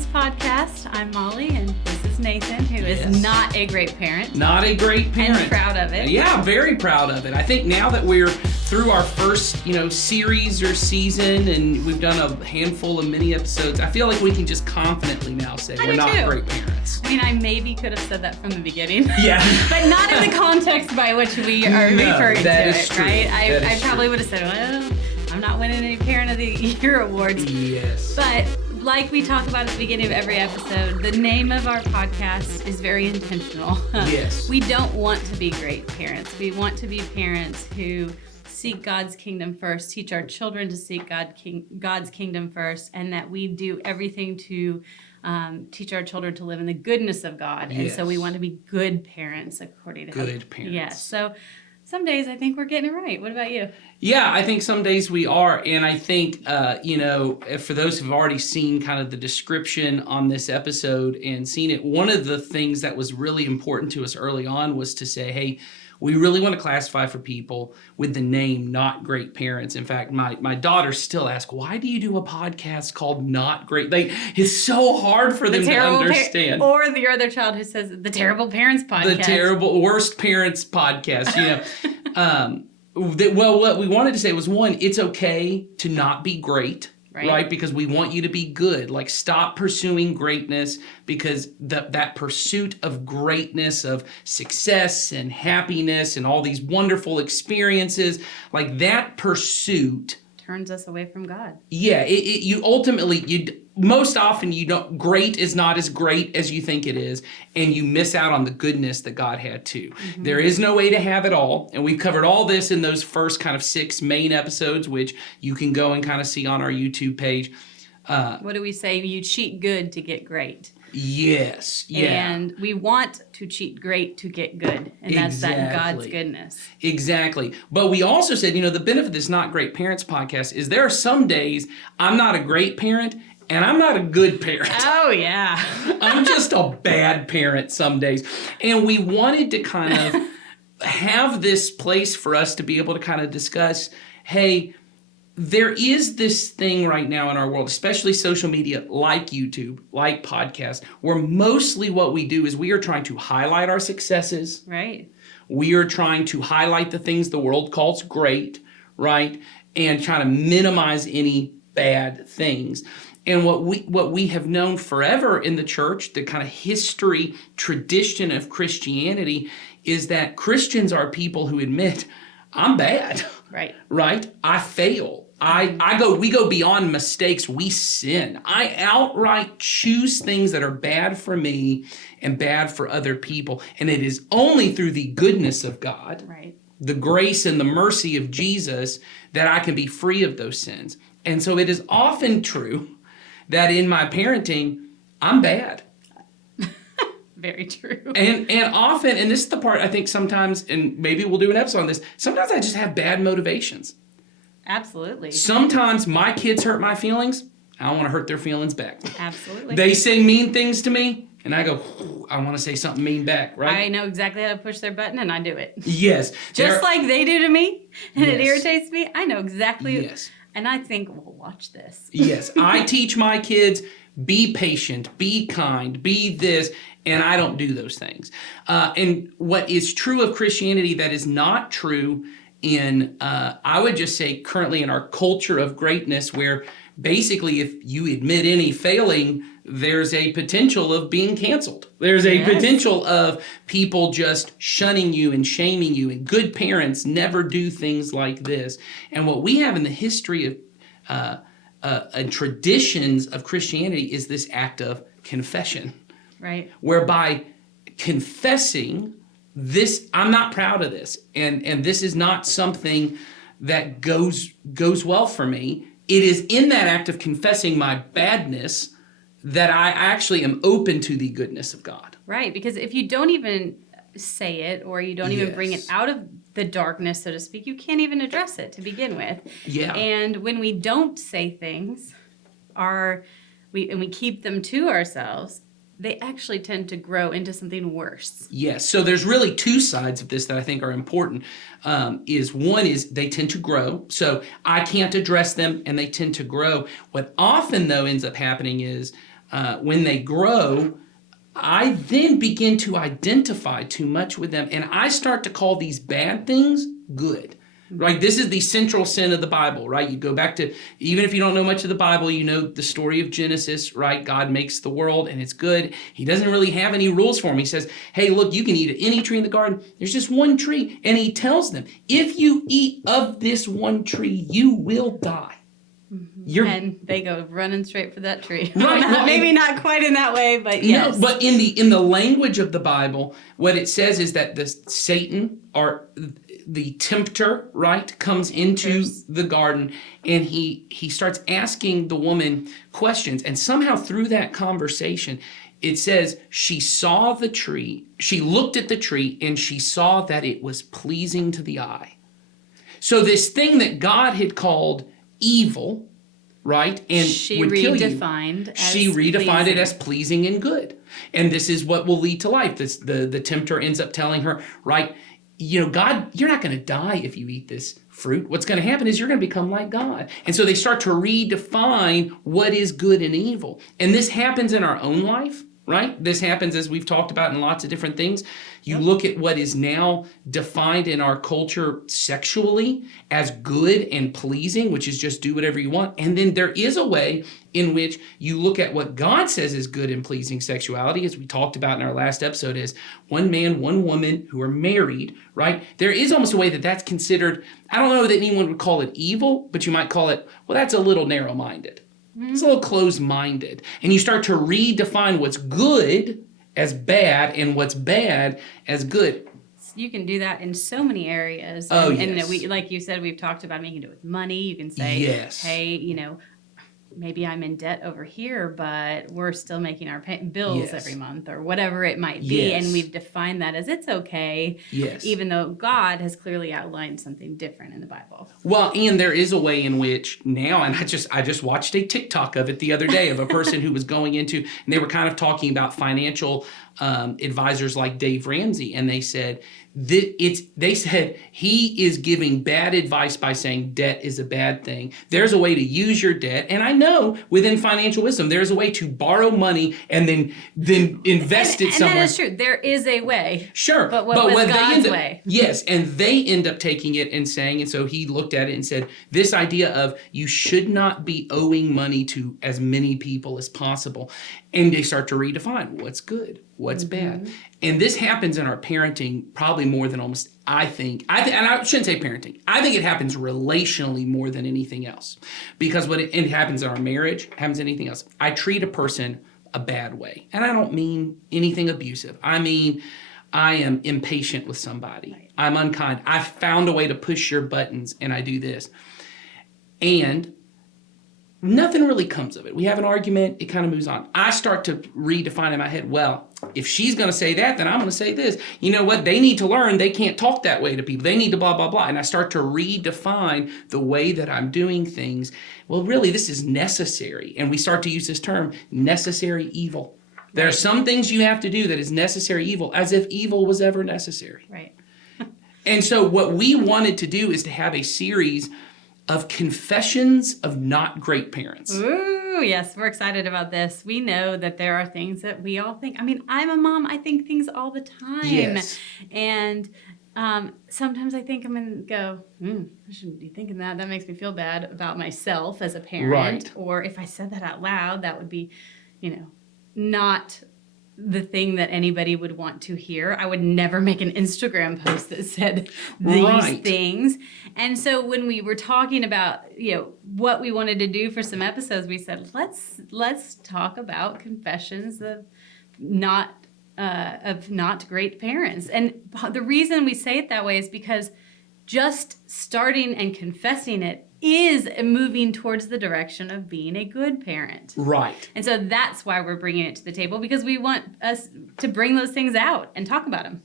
Parents podcast. I'm Molly, and this is Nathan, who is not a great parent. Not a great parent. And proud of it. Yeah, I'm very proud of it. I think now that we're through our first, series or season, and we've done a handful of mini episodes, I feel like we can just confidently now say we're not great parents. I mean, I maybe could have said that from the beginning. Yeah. But not in the context by which we are referring to it, true. right? I probably would have said, well, I'm not winning any Parent of the Year awards. Yes. But like we talk about at the beginning of every episode, the name of our podcast is very intentional. Yes. We don't want to be great parents. We want to be parents who seek God's kingdom first, teach our children to seek God's kingdom first, and that we do everything to teach our children to live in the goodness of God. And so we want to be good parents according to good parents. Yes. So some days I think we're getting it right. What about you? Yeah, I think some days we are. And I think, for those who've already seen kind of the description on this episode and seen it, one of the things that was really important to us early on was to say, hey, we really want to classify for people with the name Not Great Parents. In fact, my daughters still ask, why do you do a podcast called Not Great? It's so hard for them to understand. Or your other child who says the Terrible Parents Podcast. The Terrible Worst Parents Podcast. What we wanted to say was, one, it's okay to not be great. Right? Because we want you to be good. Like, stop pursuing greatness, because that pursuit of greatness, of success and happiness and all these wonderful experiences, like that pursuit turns us away from God. Yeah, most often great is not as great as you think it is, and you miss out on the goodness that God had too. Mm-hmm. There is no way to have it all, and we've covered all this in those first kind of 6 main episodes, which you can go and kind of see on our YouTube page. What do we say? You cheat good to get great. Yes. Yeah. And we want to cheat great to get good. And that's that God's goodness. Exactly. But we also said, the benefit of this Not Great Parents podcast is there are some days I'm not a great parent and I'm not a good parent. Oh, yeah. I'm just a bad parent some days. And we wanted to kind of have this place for us to be able to kind of discuss, hey, there is this thing right now in our world, especially social media like YouTube, like podcasts, where mostly what we do is we are trying to highlight our successes. Right. We are trying to highlight the things the world calls great, right? And trying to minimize any bad things. And what we have known forever in the church, the kind of history, tradition of Christianity, is that Christians are people who admit, I'm bad. Right. Right? I fail. We go beyond mistakes. We sin. I outright choose things that are bad for me and bad for other people. And it is only through the goodness of God, right, the grace and the mercy of Jesus, that I can be free of those sins. And so it is often true that in my parenting, I'm bad. Very true. And often, and this is the part I think sometimes, and maybe we'll do an episode on this, sometimes I just have bad motivations. Absolutely. Sometimes my kids hurt my feelings. I don't want to hurt their feelings back. Absolutely. They say mean things to me, and I go, I want to say something mean back, right? I know exactly how to push their button, and I do it. Yes. Just like they do to me, and yes. It irritates me. I know exactly. Yes. And I think, well, watch this. Yes. I teach my kids, be patient, be kind, be this, and I don't do those things. And what is true of Christianity that is not true in, I would just say, currently in our culture of greatness, where basically if you admit any failing, there's a potential of being canceled. There's a potential of people just shunning you and shaming you, and good parents never do things like this. And what we have in the history of and traditions of Christianity is this act of confession. Right. Whereby confessing this, I'm not proud of this, and this is not something that goes well for me. It is in that act of confessing my badness that I actually am open to the goodness of God. Right, because if you don't even say it, or you don't even bring it out of the darkness, so to speak, you can't even address it to begin with. Yeah. And when we don't say things, we keep them to ourselves, they actually tend to grow into something worse. Yes. So there's really 2 sides of this that I think are important. One is they tend to grow. So I can't address them, and they tend to grow. What often, though, ends up happening is when they grow, I then begin to identify too much with them, and I start to call these bad things good. Right? This is the central sin of the Bible, right? You go back to, even if you don't know much of the Bible, you know the story of Genesis, right? God makes the world and it's good. He doesn't really have any rules for them. He says, hey, look, you can eat any tree in the garden. There's just one tree. And he tells them, if you eat of this one tree, you will die. And they go running straight for that tree. Right. Well, Maybe not quite in that way, but yes. No, but in the language of the Bible, what it says is that the Satan, or the tempter, right, comes into the garden, and he starts asking the woman questions. And somehow through that conversation, it says she saw the tree, she looked at the tree, and she saw that it was pleasing to the eye. So this thing that God had called evil, right, and she would kill you, she redefined it as pleasing and good. And this is what will lead to life. The tempter ends up telling her, right, God, you're not going to die if you eat this fruit. What's going to happen is you're going to become like God. And so they start to redefine what is good and evil. And this happens in our own life, right? This happens, as we've talked about, in lots of different things. You look at what is now defined in our culture sexually as good and pleasing, which is just do whatever you want. And then there is a way in which you look at what God says is good and pleasing sexuality, as we talked about in our last episode, is one man, one woman who are married, right? There is almost a way that that's considered, I don't know that anyone would call it evil, but you might call it, well, that's a little narrow-minded. It's a little closed-minded. And you start to redefine what's good as bad and what's bad as good. You can do that in so many areas. Oh, and yes. we, like you said, we've talked about making it with money. You can say, yes. Hey, maybe I'm in debt over here, but we're still making our bills Yes. every month, or whatever it might be. Yes. And we've defined that as it's okay, Yes. even though God has clearly outlined something different in the Bible. Well, and there is a way in which now, and I just watched a TikTok of it the other day of a person who was going into, and they were kind of talking about financial advisors like Dave Ramsey, and they said he is giving bad advice by saying debt is a bad thing. There's a way to use your debt, and I know within financial wisdom there's a way to borrow money and then invest it somewhere. And that is true. There is a way. Sure. But what was God's way? Yes, and they end up taking it and saying, and so he looked at it and said, this idea of you should not be owing money to as many people as possible. And they start to redefine what's good, what's bad. And this happens in our parenting probably more than almost, I think, and I shouldn't say parenting. I think it happens relationally more than anything else. Because it happens in our marriage, happens in anything else. I treat a person a bad way. And I don't mean anything abusive. I mean, I am impatient with somebody. I'm unkind. I found a way to push your buttons, and I do this. And nothing really comes of it. We have an argument, it kind of moves on. I start to redefine in my head, well, if she's going to say that, then I'm going to say this. You know what? They need to learn they can't talk that way to people. They need to blah, blah, blah. And I start to redefine the way that I'm doing things. Well, really, this is necessary. And we start to use this term, necessary evil. There are some things you have to do that is necessary evil, as if evil was ever necessary. Right. And so what we wanted to do is to have a series of confessions of not great parents. Ooh, yes, we're excited about this. We know that there are things that we all think. I mean, I'm a mom. I think things all the time. Yes. And sometimes I think I'm going to go, I shouldn't be thinking that. That makes me feel bad about myself as a parent. Right. Or if I said that out loud, that would be, not the thing that anybody would want to hear. I would never make an Instagram post that said these Right. things. And so when we were talking about, what we wanted to do for some episodes, we said, let's talk about confessions of not great parents. And the reason we say it that way is because just starting and confessing it is moving towards the direction of being a good parent. Right. And so that's why we're bringing it to the table, because we want us to bring those things out and talk about them.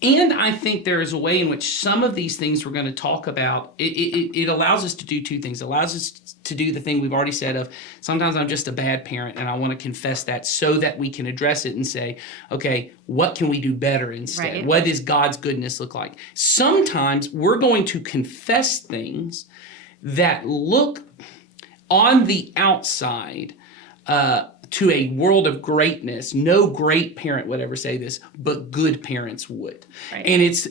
And I think there is a way in which some of these things we're going to talk about, it allows us to do two things. It allows us to do the thing we've already said of, sometimes I'm just a bad parent and I want to confess that so that we can address it and say, okay, what can we do better instead? Right. What does God's goodness look like? Sometimes we're going to confess things that look on the outside to a world of greatness. No great parent would ever say this, but good parents would. Right. And it's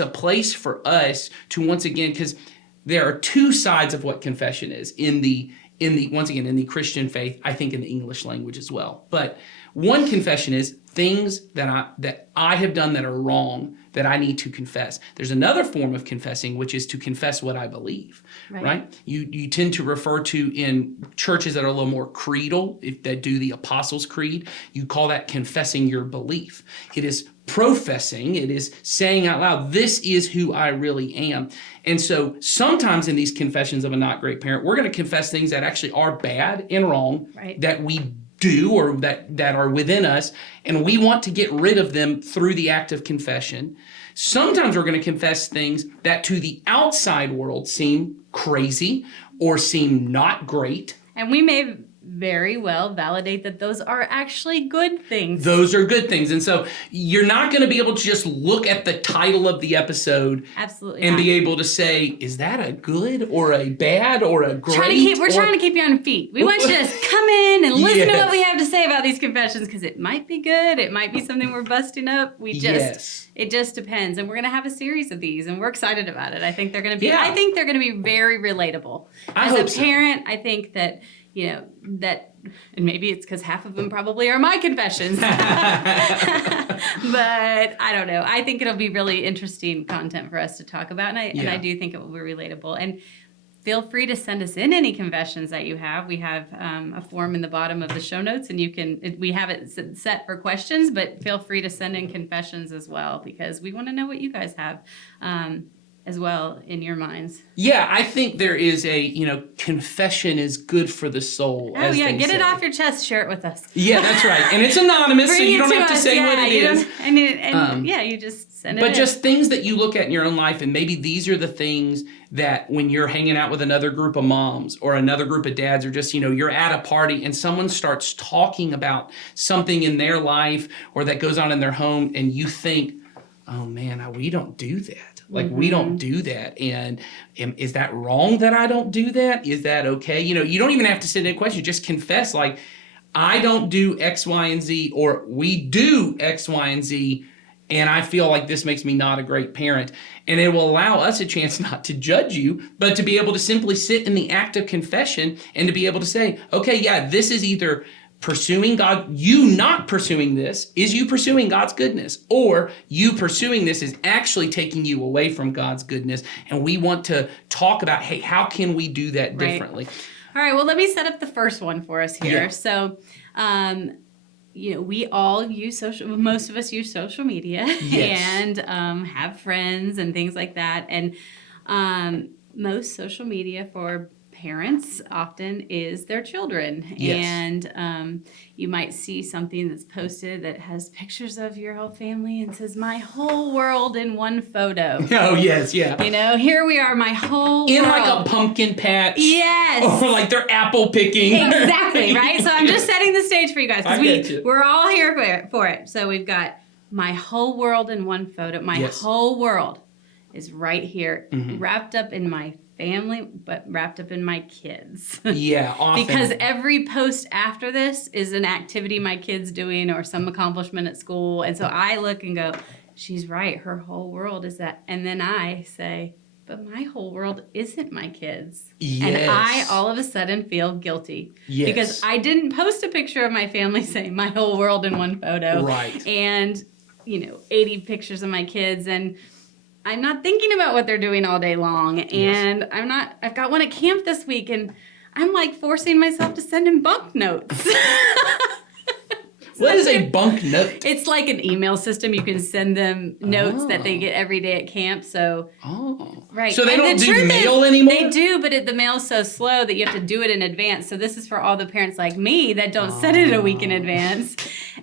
a place for us to, once again, because there are two sides of what confession is in the once again, in the Christian faith, I think in the English language as well. But one confession is things that I have done that are wrong that I need to confess. There's another form of confessing, which is to confess what I believe, right? You tend to refer to, in churches that are a little more creedal, that do the Apostles' Creed, you call that confessing your belief. It is professing, it is saying out loud, this is who I really am. And so sometimes in these confessions of a not great parent, we're going to confess things that actually are bad and wrong, that we do or that are within us, and we want to get rid of them through the act of confession. Sometimes we're going to confess things that to the outside world seem crazy or seem not great. And we may very well validate that those are actually good things. Those are good things. And so you're not going to be able to just look at the title of the episode Absolutely and not. be able to say, is that a good or a bad or a great? We're trying to keep you on your feet. We want you to just come in and listen to Yes. what we have to say about these confessions, because it might be good. It might be something we're busting up. It just depends. And we're going to have a series of these, and we're excited about it. I think they're going to be, Yeah. I think they're going to be very relatable. I As hope a so. parent, I think that, and maybe it's because half of them probably are my confessions. But I don't know. I think it'll be really interesting content for us to talk about. And I do think it will be relatable. And feel free to send us in any confessions that you have. We have a form in the bottom of the show notes, and we have it set for questions, but feel free to send in confessions as well, because we want to know what you guys have as well in your minds. Yeah, I think there is confession is good for the soul. Oh, yeah, get it off your chest, share it with us. Yeah, that's right. And it's anonymous, so Bring you it don't to have to us. say what it is. You just send it But in. just things that you look at in your own life, and maybe these are the things that when you're hanging out with another group of moms or another group of dads, or just, you're at a party and someone starts talking about something in their life or that goes on in their home, and you think, oh man, we don't do that. Like, we don't do that. And is that wrong that I don't do that? Is that okay? You don't even have to sit in a question. Just confess, like, I don't do X, Y, and Z, or we do X, Y, and Z, and I feel like this makes me not a great parent. And it will allow us a chance not to judge you, but to be able to simply sit in the act of confession and to be able to say, okay, yeah, this is either pursuing God, you not pursuing this, is you pursuing God's goodness, or you pursuing this is actually taking you away from God's goodness. And we want to talk about, hey, how can we do that differently? All right, well, let me set up the first one for us here. Yeah. So, we all use most of us use social media Yes. and have friends and things like that. And most social media for parents often is their children. Yes. And you might see something that's posted that has pictures of your whole family and says, my whole world in one photo. Oh, yes, yeah. Here we are, my whole In world. like a pumpkin patch. Yes. Or like they're apple picking. Exactly, right? So I'm just setting the stage for you guys, I get you. we're all here for it. So we've got my whole world in one photo. My Yes. whole world is right here, Mm-hmm. wrapped up in my family, but wrapped up in my kids. Yeah, often. Because every post after this is an activity my kid's doing or some accomplishment at school. And so I look and go, she's right. Her whole world is that. And then I say, but my whole world isn't my kids. Yes. And I all of a sudden feel guilty. Yes. Because I didn't post a picture of my family saying my whole world in one photo. Right. And, 80 pictures of my kids. And I'm not thinking about what they're doing all day long. And I've got one at camp this week, and I'm like forcing myself to send him bunk notes. What is a bunk note? It's like an email system. You can send them notes that they get every day at camp. So, right. So they And don't the do truth mail is, anymore? They do, but the mail's so slow that you have to do it in advance. So this is for all the parents like me that don't send it a week in advance.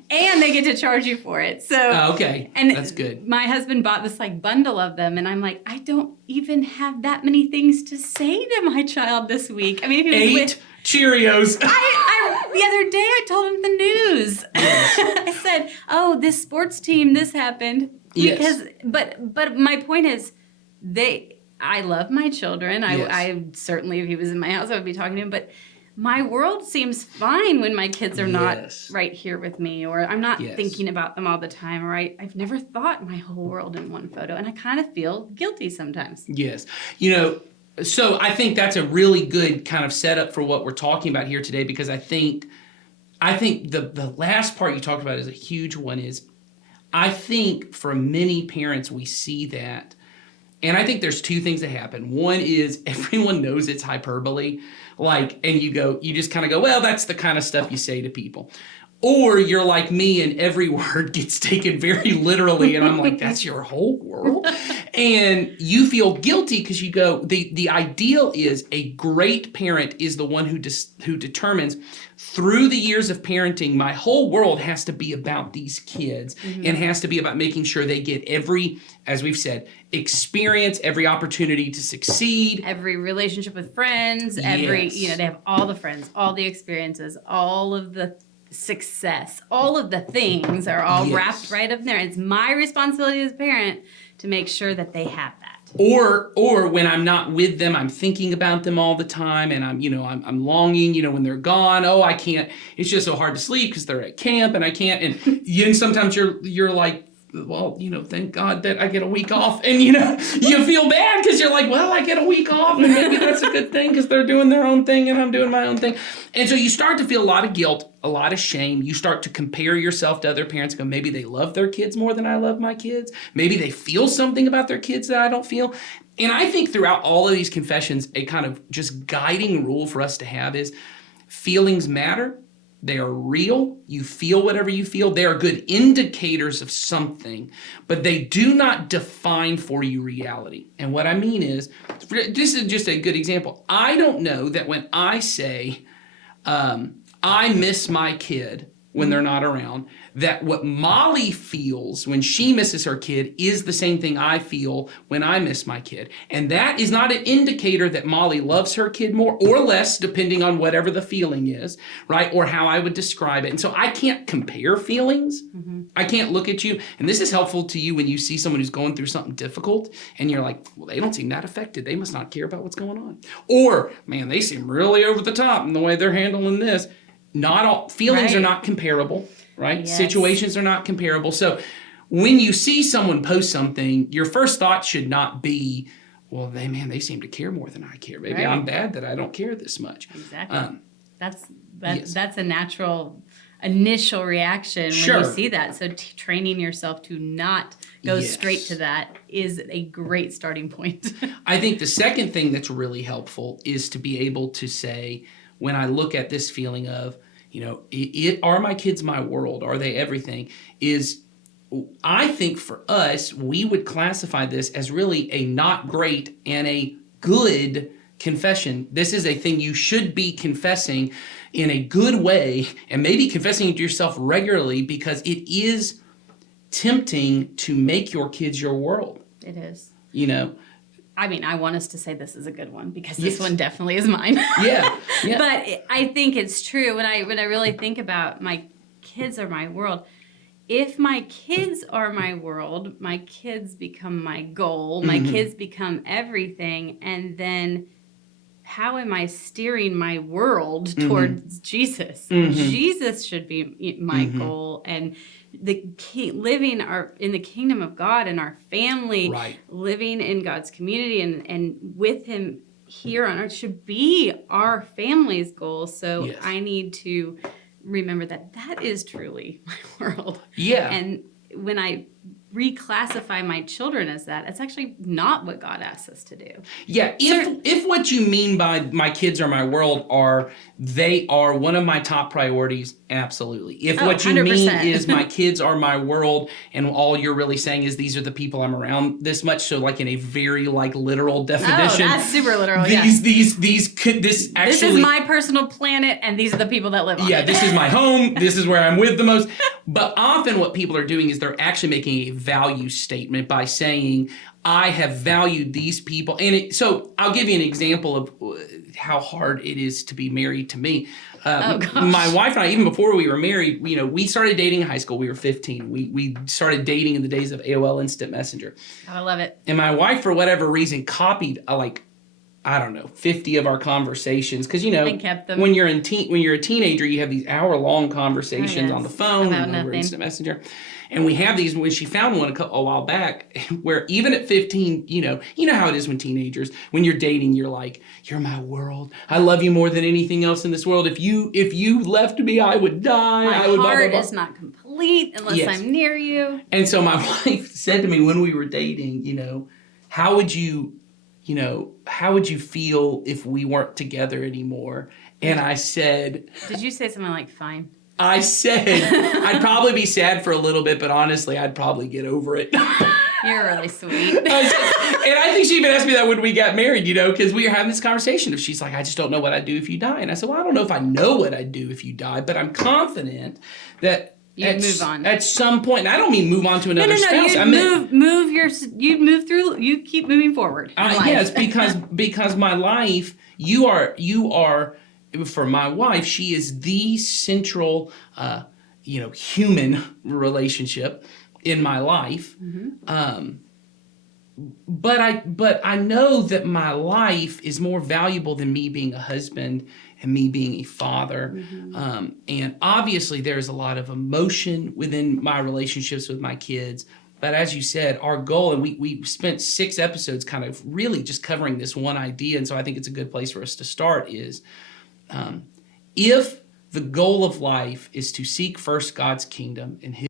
And they get to charge you for it. So Okay. And That's good. My husband bought this bundle of them, and I'm like, I don't even have that many things to say to my child this week. I mean, if he was 8 Cheerios. the other day I told him the news. I said, "Oh, this sports team, this happened." Because, but my point is, I love my children. Yes. I certainly, if he was in my house, I would be talking to him. But my world seems fine when my kids are not Yes. right here with me, or I'm not Yes. thinking about them all the time, or I've never thought my whole world in one photo, and I kind of feel guilty sometimes. Yes. So I think that's a really good kind of setup for what we're talking about here today, because I think the last part you talked about is a huge one. Is I think for many parents we see that, and I think there's two things that happen. One is everyone knows it's hyperbole, and you just kind of go, well, that's the kind of stuff you say to people. Or you're like me and every word gets taken very literally, and I'm like, that's your whole world? And you feel guilty because you go, the ideal is a great parent is the one who determines through the years of parenting, my whole world has to be about these kids and has to be about making sure they get every, as we've said, experience, every opportunity to succeed. Every relationship with friends, Yes. they have all the friends, all the experiences, all of the success, all of the things are all Yes. wrapped right up there. It's my responsibility as a parent to make sure that they have that. Or when I'm not with them, I'm thinking about them all the time, and I'm longing, when they're gone. Oh, I can't. It's just so hard to sleep because they're at camp, and I can't. And sometimes you're like, well, thank God that I get a week off, and you feel bad because you're like, well, I get a week off, and maybe that's a good thing because they're doing their own thing and I'm doing my own thing, and so you start to feel a lot of guilt, a lot of shame. You start to compare yourself to other parents. Go, maybe they love their kids more than I love my kids. Maybe they feel something about their kids that I don't feel. And I think throughout all of these confessions, a kind of just guiding rule for us to have is feelings matter. They are real. You feel whatever you feel. They are good indicators of something, but they do not define for you reality. And what I mean is, this is just a good example. I don't know that when I say, I miss my kid when they're not around, that what Molly feels when she misses her kid is the same thing I feel when I miss my kid. And that is not an indicator that Molly loves her kid more or less, depending on whatever the feeling is, right? Or how I would describe it. And so I can't compare feelings. I can't look at you. And this is helpful to you when you see someone who's going through something difficult and you're like, well, they don't seem that affected. They must not care about what's going on. Or, man, they seem really over the top in the way they're handling this. Not all feelings are not comparable, right? Yes. Situations are not comparable. So when you see someone post something, your first thought should not be, well, they seem to care more than I care. Maybe I'm bad that I don't care this much. Exactly. Yes. That's a natural initial reaction when Sure. you see that. So training yourself to not go Yes. straight to that is a great starting point. I think the second thing that's really helpful is to be able to say, when I look at this feeling of, are my kids my world? Are they everything? I think for us, we would classify this as really a not great and a good confession. This is a thing you should be confessing in a good way, and maybe confessing it to yourself regularly, because it is tempting to make your kids your world. It is. I I want us to say this is a good one because this Yes. one definitely is mine. Yeah. But I think it's true when I really think about my kids are my world. If my kids are my world, my kids become my goal, my kids become everything, and then how am I steering my world towards Jesus? Jesus should be my goal, and living in the kingdom of God and our family, Right. living in God's community and with Him here on earth should be our family's goal. So Yes. I need to remember that is truly my world. Yeah. And when I reclassify my children as that, it's actually not what God asks us to do. Yeah, if what you mean by my kids are my world they are one of my top priorities, absolutely. If what you 100%. mean is my kids are my world and all you're really saying is these are the people I'm around this much, so like in a very literal definition. Oh, that's super literal. This actually, This is my personal planet, and these are the people that live on yeah, it. this is my home. This is where I'm with the most. But often what people are doing is they're actually making a value statement by saying, I have valued these people. And so I'll give you an example of how hard it is to be married to me. My wife and I, even before we were married, we started dating in high school. We were 15. We started dating in the days of AOL Instant Messenger. I love it. And my wife, for whatever reason, copied I don't know, 50 of our conversations. Because, I kept them. when you're a teenager, you have these hour-long conversations on the phone About and over nothing. Instant Messenger. And we have these, when she found one a while back, where even at 15, you know how it is when teenagers, when you're dating, you're like, you're my world. I love you more than anything else in this world. If you left me, I would die. My I would heart blah, blah, blah. is not complete unless Yes. I'm near you. And so my wife said to me when we were dating, how would you feel if we weren't together anymore? And I said, Did you say something like fine? I'd probably be sad for a little bit, but honestly, I'd probably get over it. You're really sweet. And I think she even asked me that when we got married, because we were having this conversation. If she's like, I just don't know what I'd do if you die. And I said, well, I don't know if I know what I'd do if you die, but I'm confident that You'd move on. At some point, and I don't mean move on to another spouse. You keep moving forward. in life. Yes, because my life, you are, for my wife, she is the central, human relationship in my life. Mm-hmm. But I know that my life is more valuable than me being a husband and me being a father. Mm-hmm. And obviously there's a lot of emotion within my relationships with my kids. But as you said, our goal, and we spent 6 episodes kind of really just covering this one idea, and so I think it's a good place for us to start, is if the goal of life is to seek first God's kingdom and His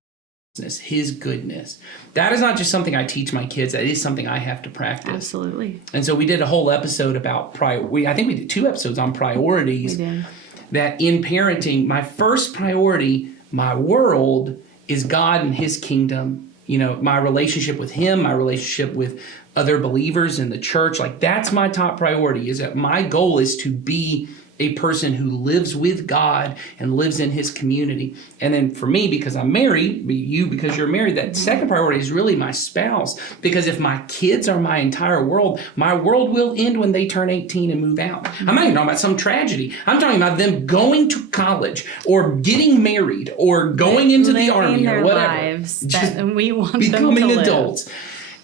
goodness, that is not just something I teach my kids, that is something I have to practice. Absolutely. And so we did a whole episode about I think we did 2 episodes on priorities. We did. That in parenting, my first priority, my world, is God and His kingdom. My relationship with Him, my relationship with other believers in the church, like that's my top priority, is that my goal is to be a person who lives with God and lives in His community. And then for me, because I'm married, you because you're married, that second priority is really my spouse. Because if my kids are my entire world, my world will end when they turn 18 and move out. I'm not even talking about some tragedy. I'm talking about them going to college or getting married or going into the army or whatever. Lives that we want becoming them to adults. Live.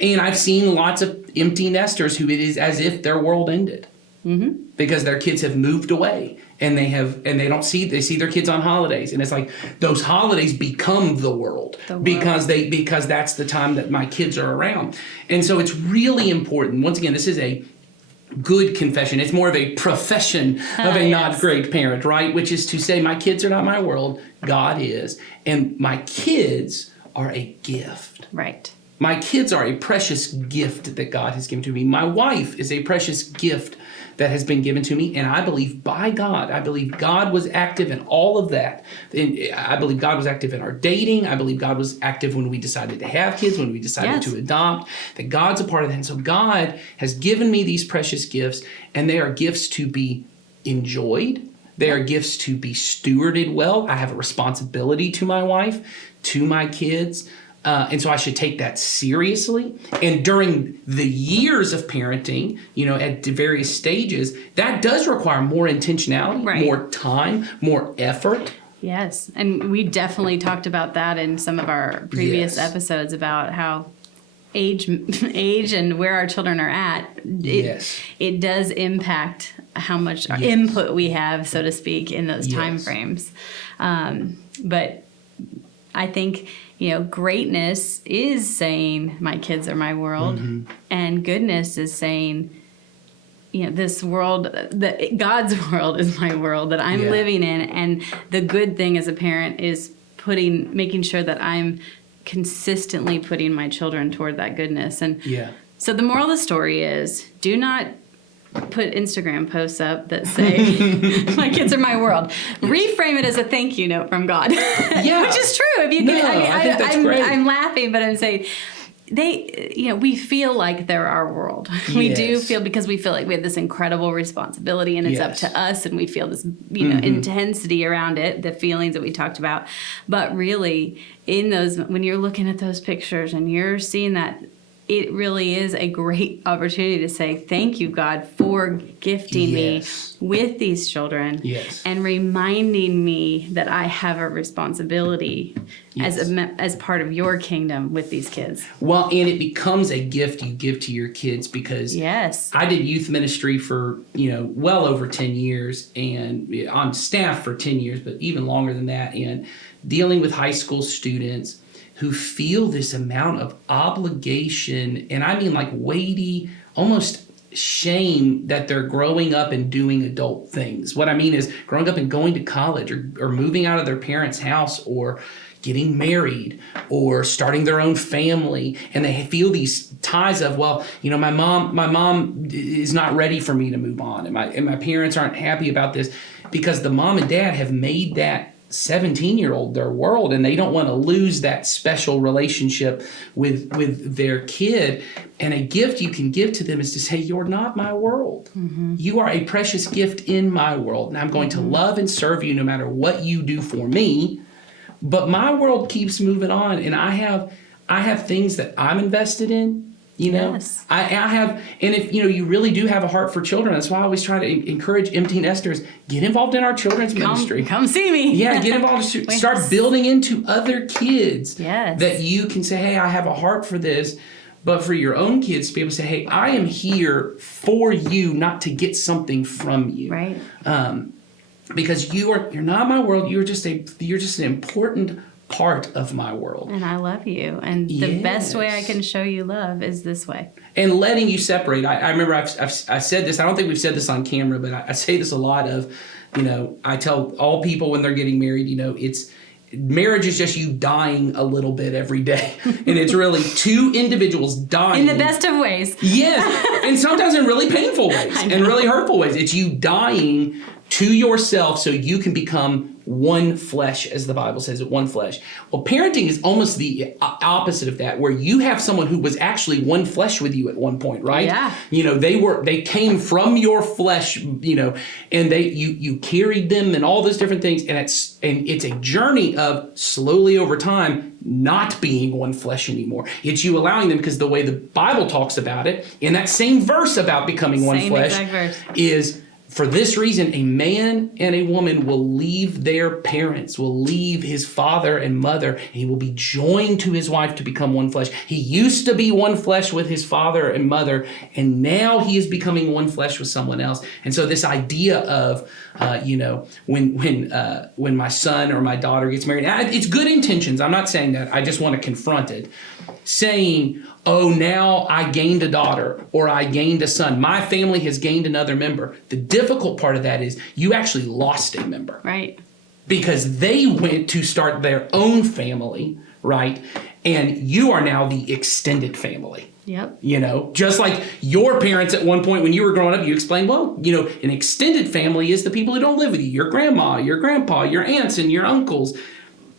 And I've seen lots of empty nesters who it is as if their world ended. Mm-hmm. Because their kids have moved away and they see their kids on holidays, and it's like those holidays become the world. Because that's the time that my kids are around. And so it's really important. Once again, this is a good confession. It's more of a profession of a not great parent, right? Which is to say, my kids are not my world, God is, and my kids are a gift. Right. My kids are a precious gift that God has given to me. My wife is a precious gift that has been given to me, and I believe by God. I believe God was active in all of that. And I believe God was active in our dating. I believe God was active when we decided to have kids, when we decided to adopt, that God's a part of that. And so God has given me these precious gifts, and they are gifts to be enjoyed. They are gifts to be stewarded well. I have a responsibility to my wife, to my kids. And so I should take that seriously. And during the years of parenting, at the various stages, that does require more intentionality, more time, more effort. Yes. And we definitely talked about that in some of our previous episodes about how age and where our children are at. It does impact how much input we have, so to speak, in those time frames. But I think, greatness is saying my kids are my world, and goodness is saying, this world, that God's world is my world that I'm living in, and the good thing as a parent is making sure that I'm consistently putting my children toward that goodness. And so the moral of the story is, do not put Instagram posts up that say, my kids are my world. Reframe it as a thank you note from God. Which is true. If you I think that's great. I'm laughing, but I'm saying we feel like they're our world. We do feel, because we feel like we have this incredible responsibility, and it's up to us, and we feel this, intensity around it, the feelings that we talked about. But really, in those, when you're looking at those pictures and you're seeing that it really is a great opportunity to say, thank you, God, for gifting Yes. me with these children Yes. and reminding me that I have a responsibility Yes. as part of your kingdom with these kids. Well, and it becomes a gift you give to your kids because Yes. I did youth ministry for, well over 10 years and on staff for 10 years, but even longer than that. And dealing with high school students who feel this amount of obligation, and I mean like weighty, almost shame that they're growing up and doing adult things. What I mean is growing up and going to college or moving out of their parents' house or getting married or starting their own family, and they feel these ties of, well, my mom is not ready for me to move on, and my parents aren't happy about this, because the mom and dad have made that 17-year-old their world, and they don't want to lose that special relationship with their kid. And a gift you can give to them is to say, you're not my world. Mm-hmm. You are a precious gift in my world, and I'm going to love and serve you no matter what you do for me. But my world keeps moving on, and I have things that I'm invested in. Yes. I have, and if you really do have a heart for children, that's why I always try to encourage Empty Nesters, get involved in our children's ministry. Come see me. Yeah, get involved. Start building into other kids. Yes. That you can say, hey, I have a heart for this. But for your own kids to be able to say, hey, I am here for you, not to get something from you. Right. Because you're not my world. You're just an important part of my world. And I love you. And the best way I can show you love is this way. And letting you separate. I remember I said this. I don't think we've said this on camera, but I say this a lot of, I tell all people when they're getting married, marriage is just you dying a little bit every day. And it's really two individuals dying. In the best of ways. Yes. And sometimes in really painful ways and really hurtful ways. It's you dying to yourself so you can become one flesh, as the Bible says it, one flesh. Well, parenting is almost the opposite of that, where you have someone who was actually one flesh with you at one point, right? Yeah. They came from your flesh, and you carried them and all those different things, and it's a journey of slowly over time not being one flesh anymore. It's you allowing them, because the way the Bible talks about it in that same verse about becoming one flesh exact verse. is, for this reason, a man and a woman will leave their parents, will leave his father and mother, and he will be joined to his wife to become one flesh. He used to be one flesh with his father and mother, and now he is becoming one flesh with someone else. And so this idea of, when my son or my daughter gets married, it's good intentions. I'm not saying that. I just want to confront it. Saying, oh, now I gained a daughter or I gained a son. My family has gained another member. The difficult part of that is you actually lost a member. Right. Because they went to start their own family, right? And you are now the extended family. Yep. Just like your parents at one point when you were growing up, you explained, well, an extended family is the people who don't live with you, your grandma, your grandpa, your aunts, and your uncles.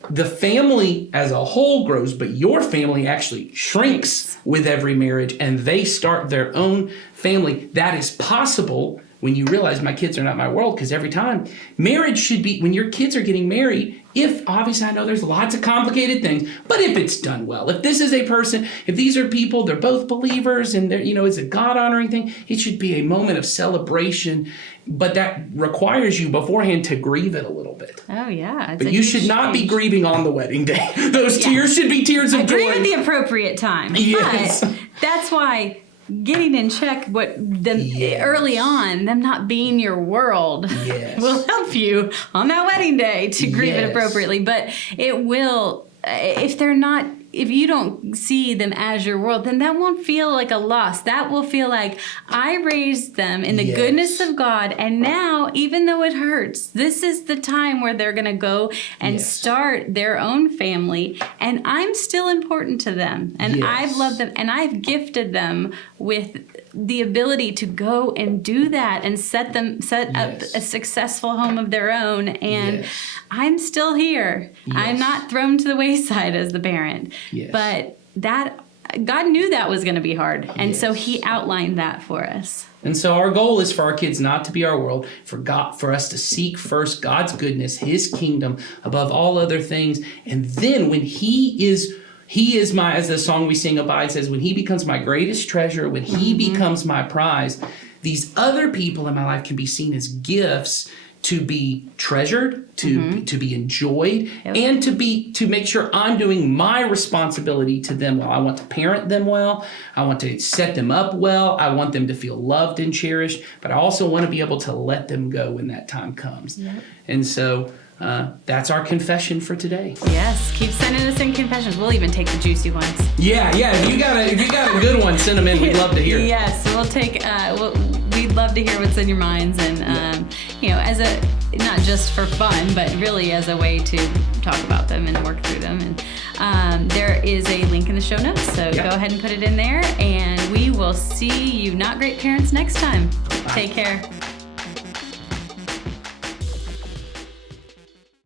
The family as a whole grows, but your family actually shrinks with every marriage, and they start their own family. That is possible when you realize my kids are not my world, because every time marriage should be, when your kids are getting married, if obviously I know there's lots of complicated things, but if it's done well, if this is a person, if these are people, they're both believers and they're, it's a God-honoring thing, it should be a moment of celebration, but that requires you beforehand to grieve it a little bit. Oh, yeah. But you should not be grieving on the wedding day. Those tears should be tears of joy. Grieve at the appropriate time. Yes. But that's why getting in check early on, them not being your world, will help you on that wedding day to grieve it appropriately. But it will, if you don't see them as your world, then that won't feel like a loss. That will feel like I raised them in the goodness of God, and now, even though it hurts, this is the time where they're going to go and start their own family, and I'm still important to them, and I've loved them, and I've gifted them with the ability to go and do that and set up a successful home of their own, and I'm still here. I'm not thrown to the wayside as the parent. But that God knew that was going to be hard, and so He outlined that for us. And so our goal is for our kids not to be our world, for us to seek first God's goodness, His kingdom above all other things, and then when He is He is my, as the song we sing Abide says, when he becomes my greatest treasure, when he becomes my prize, these other people in my life can be seen as gifts to be treasured, to be enjoyed, and to make sure I'm doing my responsibility to them well. I want to parent them well. I want to set them up well. I want them to feel loved and cherished, but I also want to be able to let them go when that time comes. And so that's our confession for today. Yes, keep sending us in confessions. We'll even take the juicy ones. Yeah. If you got a good one, send them in. We'd love to hear. Yes, we'll take. We'd love to hear what's in your minds, and as a not just for fun, but really as a way to talk about them and work through them. And there is a link in the show notes, so go ahead and put it in there. And we will see you, Not Great Parents, next time. Bye. Take care.